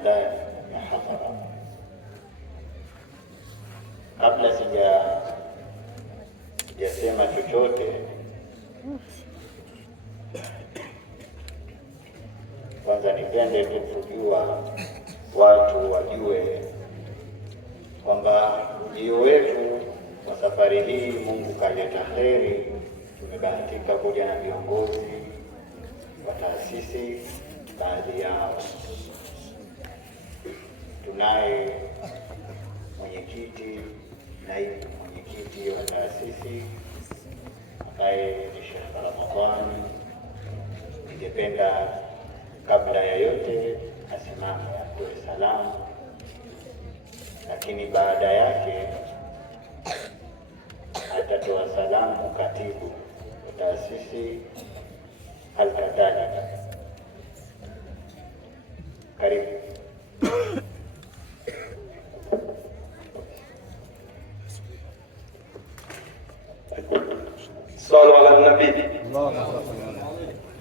ndani ya hadhara. Kabla sijasema chochote, kwanza nipende tu kujua watu wajue kwamba ujio wetu kwa safari hii Mungu kaleta heri. Tumebahatika kuja na viongozi wa taasisi, baadhi yao tunaye mwenyekiti, naibu mwenyekiti wa taasisi ambaye ni Sheikh Ramadhani. Ningependa kabla ya yote asimame atoe salamu, lakini baada yake atatoa salamu katibu wa taasisi Al-Kadhalika. Karibu. Sallu ala nabii.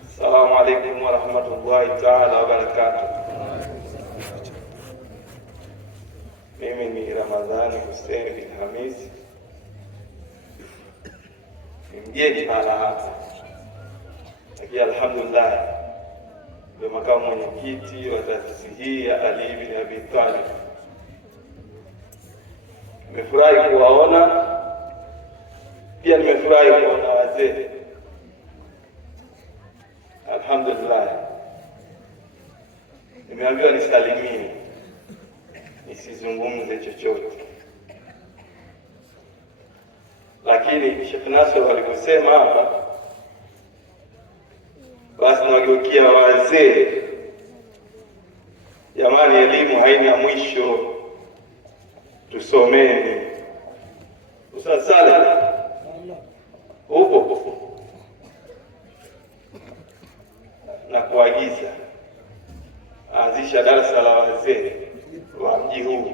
Assalamu alaykum wa rahmatullahi ta'ala wa barakatuh. Mimi ni Ramadhani Hussein bin Hamis, ni mgeni mahala hapa, lakini alhamdulillah ndio makamu mwenyekiti wa taasisi hii ya Ali bin Abi Talib. Nimefurahi kuwaona, pia nimefurahi kuona wazee. Alhamdulillah, nimeambiwa nisalimini, nisizungumze chochote, lakini Sheikh Nasr aliposema hapa, basi nawageukia wazee. Jamani, elimu haina mwisho, tusomeni. Ustaz Saleh upo na kuagiza anzisha darasa la wazee wa mji huu.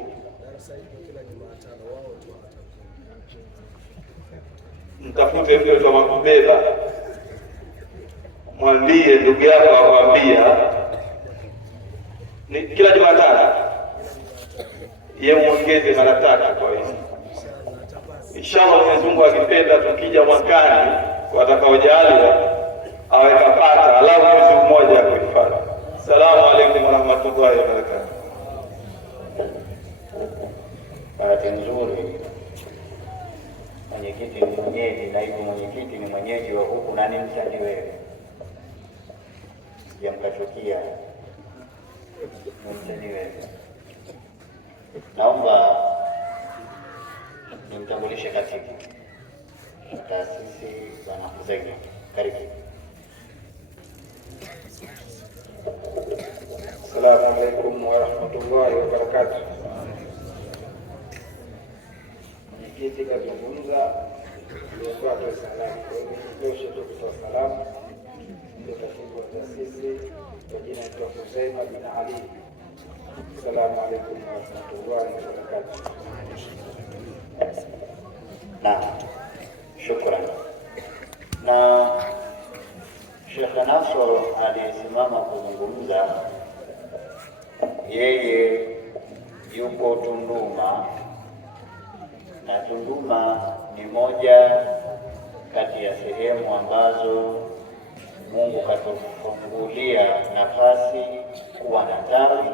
Mtafute mtoto wa kubeba, mwambie ndugu yako akwambia ni kila Jumatano yeye muongeze mara 3 kwa wiki. Inshallah Mwenyezi Mungu akipenda, tukija mwakani watakaojaliwa awekapata alafu mwezi mmoja kuhifadhi. Assalamu alaykum wa rahmatullahi wa barakatuh. Bahati nzuri mwenyekiti ni mwenyeji, naibu mwenyekiti ni mwenyeji wa huku na ni msanii wewe. Sijamkachukia, ni msanii wewe. Naomba nimtambulishe katibu taasisi Bwana Huzaini. Karibu. Assalamu alaykum wa rahmatullahi wa barakatuh. Mwenyekiti kazungumza, ndio atoe salamu. Kwa hiyo nitoshe tu kutoa salamu. Ndio katibu wa taasisi kwa jina la Huzaini bin Ali. Assalamu alaykum wa rahmatullahi wa barakatuh. Na shukrani. Na Sheikh Nasr alisimama kuzungumza, yeye yuko Tunduma, na Tunduma ni moja kati ya sehemu ambazo Mungu katufungulia nafasi kuwa na tawi,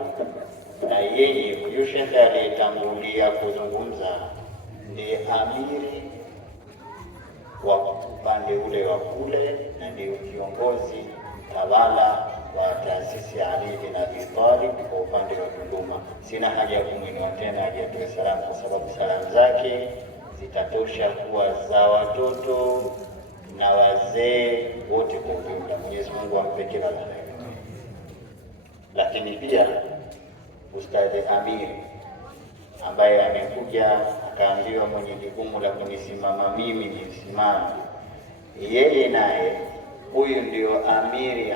na yeye huyu Sheikh aliyetangulia kuzungumza ndiye amiri wa upande ule wa kule, na ndio kiongozi tawala wa taasisi ya Ali bin Abi Talib kwa upande wa Tunduma. Sina haja ya kumwinua tena aje atoe salamu, kwa sababu salamu zake zitatosha kuwa za watoto na wazee wote kwa ujumla. Mwenyezi Mungu ampe kila la heri. Lakini pia Ustadhi Amiri ambaye amekuja akaambiwa mwenye jukumu la kunisimama mimi nisimame, yeye naye huyu ndio amiri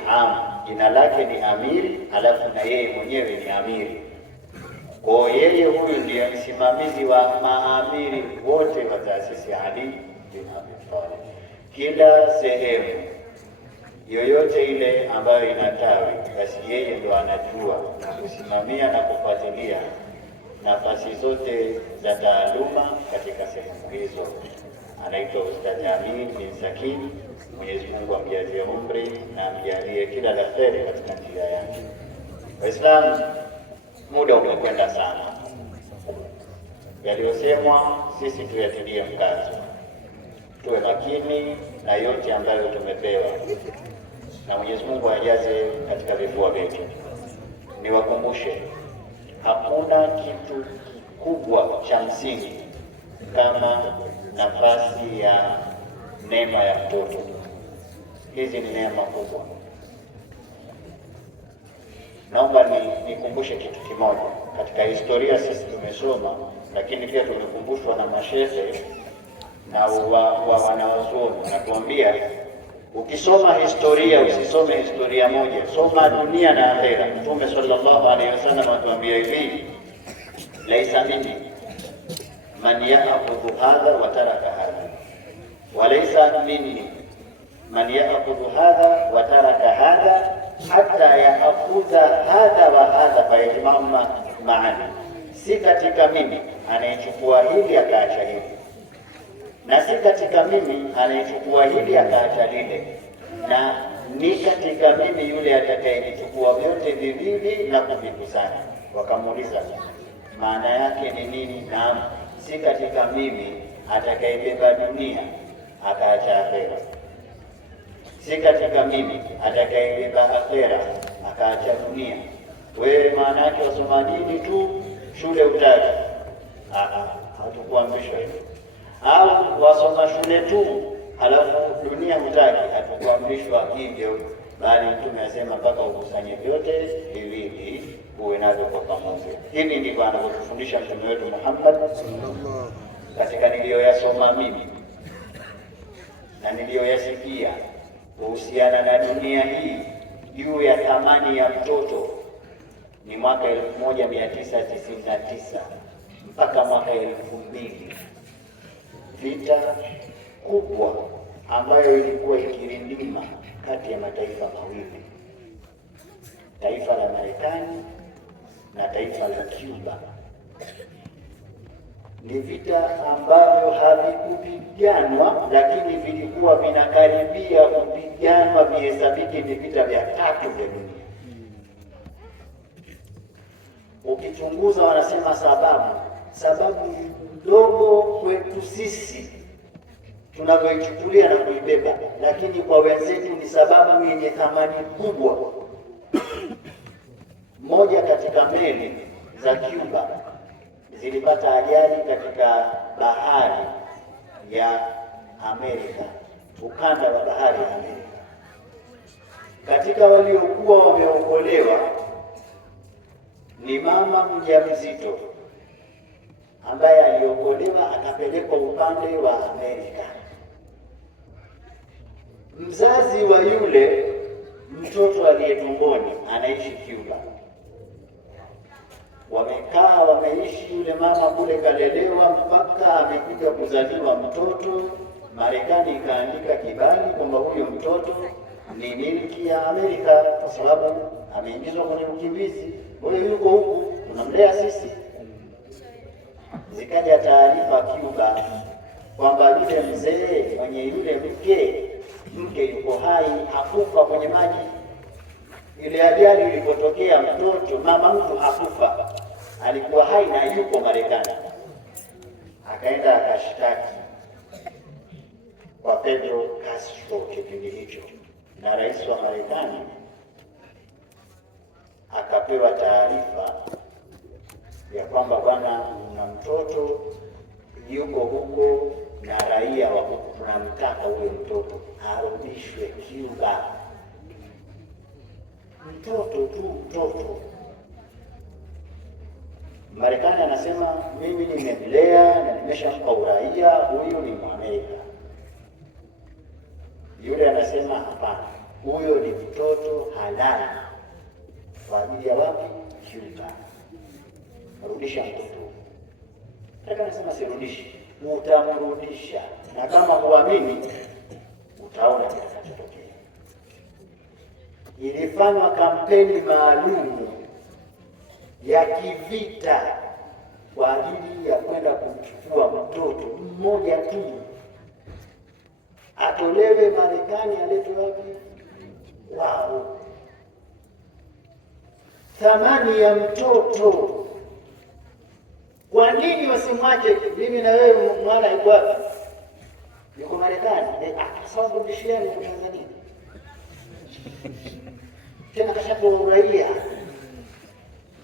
jina lake ni Amiri, alafu na yeye mwenyewe ni amiri. Kwa yeye huyu ndio msimamizi wa maamiri wote wa taasisi Ali bin Abi Talib. Kila sehemu yoyote ile ambayo ina tawi, basi yeye ndo anajua na kusimamia na kufuatilia nafasi zote za taaluma katika sehemu hizo. Anaitwa Ustadh Amin bin Sakin. Mwenyezi Mungu amjalie umri na amjalie kila la kheri katika njia yake. Waislamu, muda umekwenda sana. Yaliyosemwa sisi tuyatilie mkazo, tuwe makini na yote ambayo tumepewa, na Mwenyezi Mungu ajaze katika vifua vyetu. Niwakumbushe, hakuna kitu kikubwa cha msingi kama nafasi ya neema ya mtoto. Hizi ni neema kubwa. Naomba nikumbushe kitu kimoja. Katika historia sisi tumesoma, lakini pia tumekumbushwa na mashehe na wanawazuoni wanatuambia, ukisoma historia usisome historia moja, soma dunia na akhera. Mtume sallallahu alaihi wasallam atuambia hivi, laisa minni man ya'khudhu hadha wa taraka hadha, wa laisa minni man ya'khudhu hadha wa taraka hadha hatta ya'khudha hadha wa hadha fayajma'u ma'ani. Si katika mimi anayechukua hili akaacha hili, na si katika mimi anayechukua hili akaacha lile, na ni katika mimi yule atakayechukua vyote viwili na kuvikusanya. Wakamuuliza maana yake ni nini? Naam, si katika mimi atakayebeba dunia akaacha akhera, si katika mimi atakayebeba akhera akaacha dunia. Wewe maana yake wasoma dini tu, shule utaki? Hatukuamrishwa hivyo. Au wasoma shule tu halafu dunia hutaki? Hatukuamrishwa hivyo, bali Mtume asema mpaka ukusanye vyote viwili uwe navyo kwa pamoja. Hivi ndivyo anavyotufundisha Mtume wetu Muhammad katika niliyoyasoma mimi na niliyoyasikia kuhusiana na dunia hii juu ya thamani ya mtoto. Ni mwaka 1999 mpaka mwaka 2000, vita kubwa ambayo ilikuwa ikirindima kati ya mataifa mawili, taifa la Marekani na taifa la Cuba. Ni vita ambavyo havikupiganwa, lakini vilikuwa vinakaribia kupiganwa, vihesabiki ni vita vya tatu vya dunia. Ukichunguza wanasema sababu ndogo kwetu sisi tunavyoichukulia na kuibeba, lakini kwa wenzetu ni sababu yenye thamani kubwa. Moja katika meli za Cuba zilipata ajali katika bahari ya Amerika, ukanda wa bahari ya Amerika. Katika waliokuwa wameokolewa ni mama mjamzito ambaye aliokolewa akapelekwa upande wa Amerika. Mzazi wa yule mtoto aliyetumboni anaishi Cuba. Wamekaa wameishi, yule mama kule kalelewa mpaka amekuja kuzaliwa mtoto. Marekani ikaandika kibali kwamba huyo mtoto ni milki ya Amerika kwa sababu ameingizwa kwenye ukimbizi. Huyo yuko huku, tunamlea sisi. Zikaja taarifa Cuba kwamba yule mzee mwenye yule mke yuko hai, hakufa kwenye maji. Ile ajali ilipotokea, mama mtu hakufa, alikuwa hai na yuko Marekani. Akaenda akashtaki kwa Pedro Castro kipindi hicho, na rais wa Marekani akapewa taarifa ya kwamba bwana, una mtoto yuko huko na raia wa huko, tunamtaka huyo mtoto arudishwe Cuba. Mtoto. Marekani anasema mimi nimemlea na nimeshampa uraia, huyu ni Mwamerika. Yule anasema hapana, huyo ni mtoto halali kwa ajili ya wapi? Cuba. Rudisha mtoto. Marekani anasema sirudishi. Utamrudisha, na kama huamini utaona kitakachotokea. ilifanywa kampeni maalum ya kivita kwa ajili ya kwenda kumchukua mtoto mmoja tu, atolewe Marekani, aletwe wapi? Wao. Thamani ya mtoto, kwa nini wasimwache? Mimi na wewe, mwana yuko wapi? Yuko Marekani. Sababu bishiani kwa Tanzania tena kashapewa uraia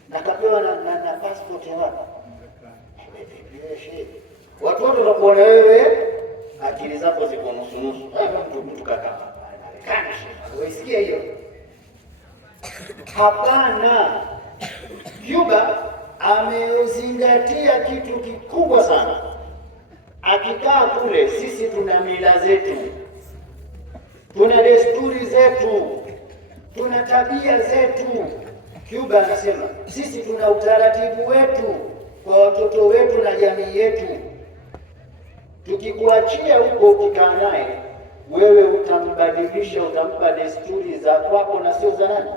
na kapewa na passport ya wapi? Watu wote watakuona wewe akili zako ziko nusu nusu. Mtu kaka Marekani, usikia hiyo? Hapana. Cuba amezingatia kitu kikubwa sana. Akikaa kule, sisi tuna mila zetu, tuna desturi zetu, tuna tabia zetu. Cuba anasema sisi tuna utaratibu wetu kwa watoto wetu na jamii yetu. Tukikuachia huko, ukikaa naye wewe utambadilisha, utampa desturi za kwako na sio za nani?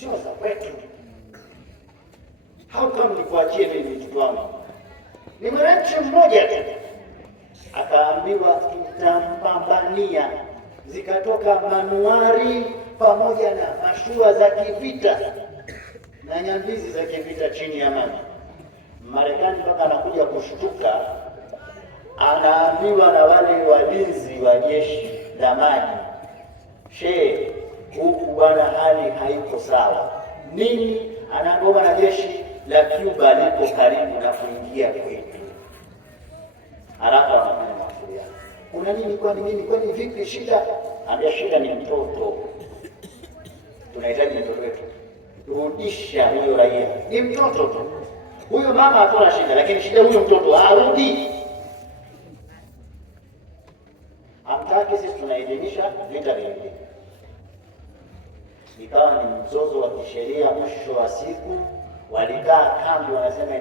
Sio za kwetu. How come nikuachie mimi mtoto wangu? Ni mwananchi mmoja tu akaambiwa tutampambania, zikatoka manuari pamoja na mashua za kivita na nyambizi za kivita chini ya maji. Marekani mpaka anakuja kushtuka, anaambiwa na wale walinzi wa jeshi la maji, huku bwana hali haiko sawa. Nini? Anaambiwa na jeshi la Cuba liko karibu na kuingia kwetu. Haraka wanafanya mawasiliano. Kuna nini? Kwani nini? Kwani vipi? Shida? Ambia shida ni mtoto. Tunahitaji mtoto wetu. Rudisha huyo raia. Ni mtoto tu. Huyo mama hatuna shida, lakini shida huyo mtoto arudi. Hamtaki, sisi tunaidhinisha vita vingi. Ikawa ni mzozo wa kisheria. Mwisho wa siku walikaa kambi, wanasema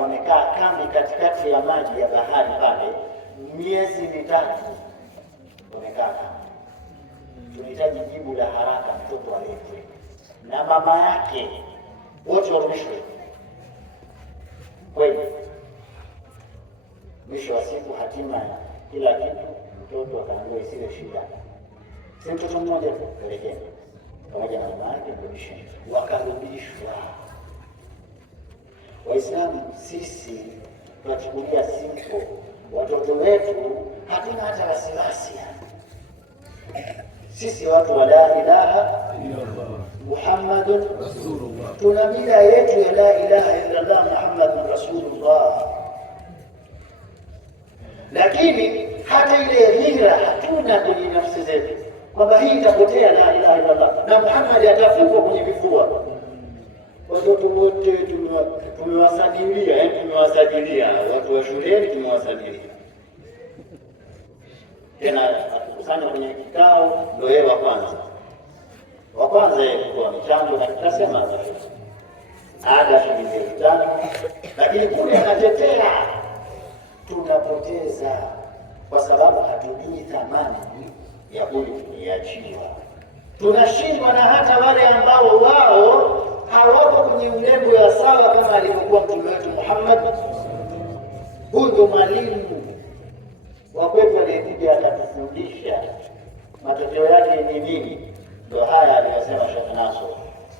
wamekaa kambi katikati ya maji ya bahari pale miezi mitatu. Wamekaa kambi. Tunahitaji jibu la haraka, mtoto aletwe na mama yake, wote warudishwe. Kweli mwisho wa siku hatima kila kitu, mtoto akaambiwa isiwe shida, si mtoto mmoja tu, pelekeni pamoja na mama yake, kurudisheni. Wakarudishwa. Waislamu sisi tunachukulia simple watoto wetu, hatuna hata wasiwasi. Sisi watu wa la ilaha Muhammadun Rasulullah, tuna mila yetu ya la ilaha illa Allah Muhammadun Rasulullah, lakini hata ile ghira hatuna kwenye nafsi zetu kwamba hii itapotea la ilaha illa Allah na Muhammad atafukwa kwenye vifua. Watoto wote tumewasadilia, watu wa shuleni tumewasadilia. Tena atukusanya kwenye kikao, ndio yeye wa kwanza yeye kwa mchango, na tutasema ada shilingi 5,000, lakini kule anatetea. Tunapoteza kwa sababu hatujui thamani ya huyu kuiachiwa. Tunashindwa na hata wale ambao wao hawako kwenye ulembo ya sawa kama alivyokuwa Mtume wetu Muhammad. Huyu ndio mwalimu wa kwetu aliyekuja akatufundisha. Matokeo yake ni nini? Ndio haya aliyosema Sheikh Nasr.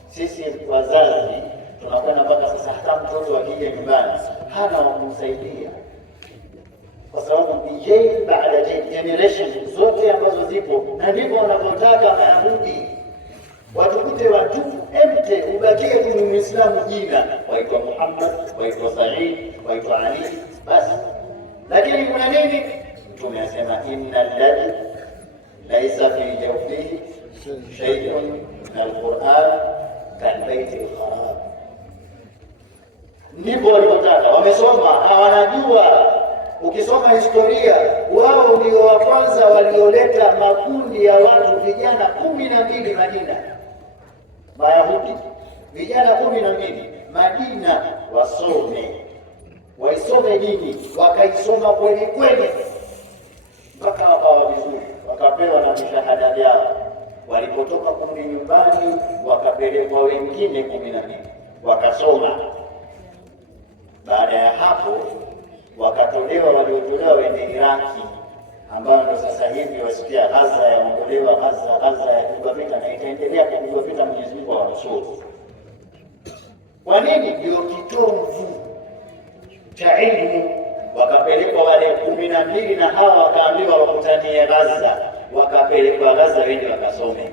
Sisi wazazi tunakwenda mpaka sasa, hata mtoto akija nyumbani hana wa kumsaidia, kwa sababu ni jail baada jail, generation zote ambazo zipo, na ndivyo wanavyotaka Mayahudi watukute watupu emte, ubakie tu ni Muislamu jina, waitwa Muhammad, waitwa Said, waitwa Ali, basi. Lakini kuna nini? Mtume anasema innal ladhi laysa fi jawfihi shay'un min al-Qur'an kalbaiti al-kharab. Ndipo walipotaka, wamesoma, hawanajua. Ukisoma historia, wao ndio wa kwanza walioleta makundi ya watu, vijana 12 Madina. Mayahudi vijana 12 Madina, waisome dini, wakaisoma kweli mpaka wakawa vizuri, wakapewa na mishahada yao. Walipotoka kurudi nyumbani, wakapelekwa wengine 12 wakasoma. Baada ya hapo wakatolewa, waliotolewa wende Iraki, ambao ndio sasa hivi wasikia Gaza yaondolewa, Gaza yapigwa vita na itaendelea kupigwa vita, Mwenyezi Mungu awanusuru. Kwa nini? Ndio kitovu cha elimu. Wakapelekwa wale 12 na hawa wakaambiwa wakutanie Gaza, wakapelekwa Gaza wende wakasome.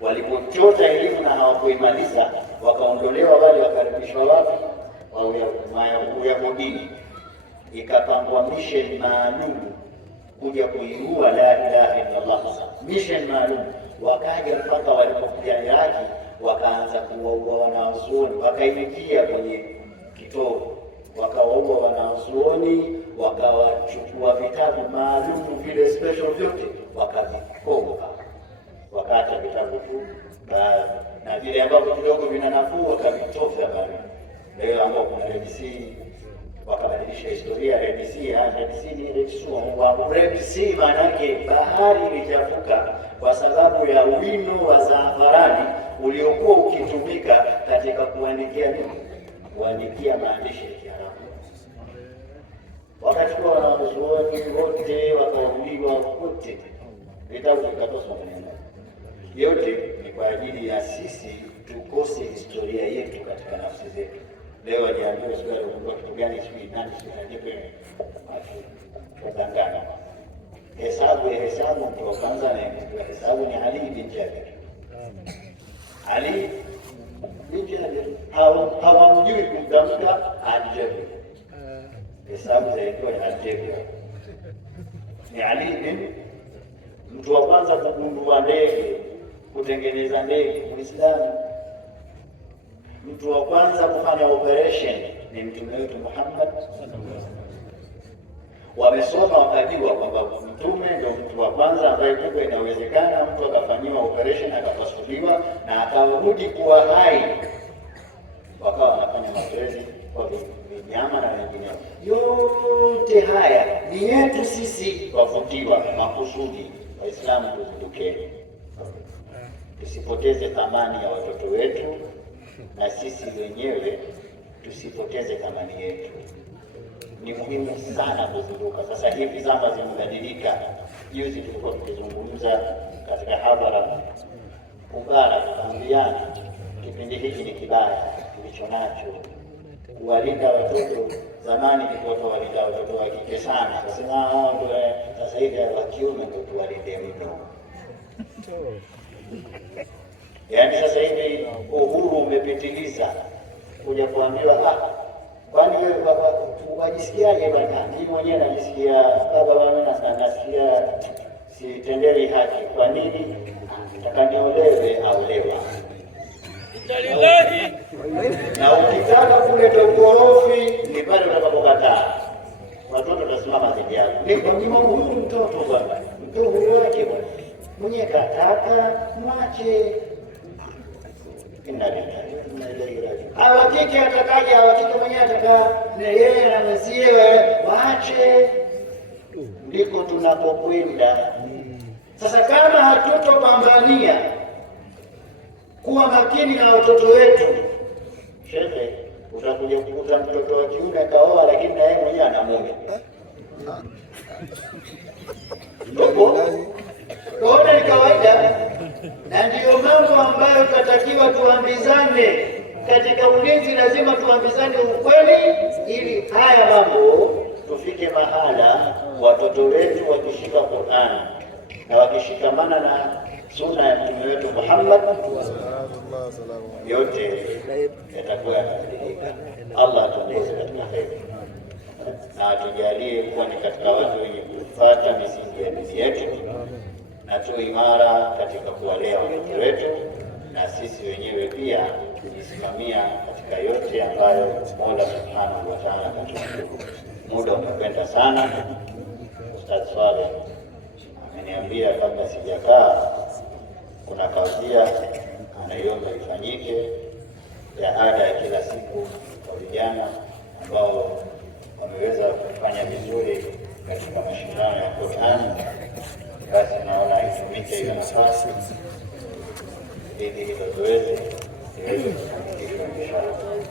Walipochota elimu na hawakuimaliza, wakaondolewa wale, wakaribishwa wapi? Uyahudini. Ikapangwa mission maalum kuja kuiua la ilaha illallah, mission maalum. Wakaja mpaka walipokuja Iraki, wakaanza kuwaua wanazuoni, wakaingia kwenye kitovu, wakawaua wanazuoni, wakawachukua vitabu maalum vile special vyote wakavikonga, wakaacha vitabu tu na vile ambavyo kidogo vina nafuu wakavitoza bali. Leo ambao kuna Red Sea, wakabadilisha historia. Red Sea ni Red Sea, maana yake bahari ilichafuka kwa sababu ya wino wa zaafarani uliokuwa ukitumika katika kuandikia maandishi ya Kiarabu. Wakachukua wanazuoni wote, wakauliwa wote, vitabu vikatoswa maneno. Yote ni kwa ajili ya sisi tukose historia yetu katika nafsi zetu. Leo wajiambiwe sura ya kitu gani, sijui nani, sijui kudanganya. Hesabu kwa kwanza na hesabu ni Ali bin Jabir. Ali bin Jabir hawamjui kumtamka Al-Jabir. Hesabu zaitwa Al-Jabir. Ni Ali bin, mtu wa kwanza kugundua ndege, kutengeneza ndege, Muislamu. Mtu wa kwanza kufanya operation ni mtume wetu Muhammad. Wamesoma wakajua kwamba mtume ndio mtu wa kwanza ambaye kumbe inawezekana mtu akafanyiwa operation akapasuliwa na akarudi kuwa hai. Wakawa wanafanya mazoezi kwa vinyama na wengineo. Yote haya ni yetu sisi, wavutiwa makusudi. Waislamu tuzindukeni, tusipoteze thamani ya watoto wetu, na sisi wenyewe tusipoteze thamani yetu. Ni muhimu sana kuzinduka. Sasa hivi zama zimebadilika. Juzi tulikuwa tukizungumza katika hadhara Ubara, tukaambiana kipindi hiki ni kibaya tulicho nacho, kuwalinda watoto. Zamani tulikuwa tuwalinda watoto wa kike sana, kasema sasa hivi wa kiume ndio tuwalinde mno. Yaani sasa hivi uhuru umepitiliza, kuja kuambiwa kwani wewe baba unajisikiaje bwana? Mimi mwenyewe najisikia baba, mama nasikia sitendewi haki. Kwa nini? Nataka niolewe au lewa. Na ukitaka kuleta ukorofi ni pale utakapokataa. Watoto watasimama dhidi yako. Ni huyu mtoto bwana, mtoto wake bwana, mwenye kataka mwache. Hawakike atakaje, hawakike mwenyewe atakaa na yeye na mwenziwe, waache. Ndiko tunapokwenda sasa. Kama hatutopambania kuwa makini na watoto wetu, shehe, utakuja kukuta mtoto wa kiume kaoa, lakini na yeye mwenyewe ana mume. Kuona ni kawaida, na ndiyo mambo ambayo tunatakiwa tuambizane katika ulinzi. Lazima tuambizane ukweli, ili haya mambo tufike mahala watoto wetu wakishika Qur'an na wakishikamana na sunna ya mtume wetu Muhammad, yote yatakuwa yanabadilika. Allah atuongoze katika heri na atujalie kuwa ni katika watu wenye kufuata misingi ya dini yetu, na tuwe imara katika kuwalea watoto wetu, na sisi wenyewe pia kujisimamia katika yote ambayo Mola Subhanahu wa Ta'ala anatuamuru. Muda umekwenda sana. Ustadh Swale ameniambia kabla sijakaa, kuna kauzia anaiomba ifanyike ya ada ya kila siku kwa vijana ambao wameweza kufanya vizuri katika mashindano ya Qur'an. Basi naona itumike. hiyo nafasi ili hilo zoezi liweze kufanikishwa inshallah.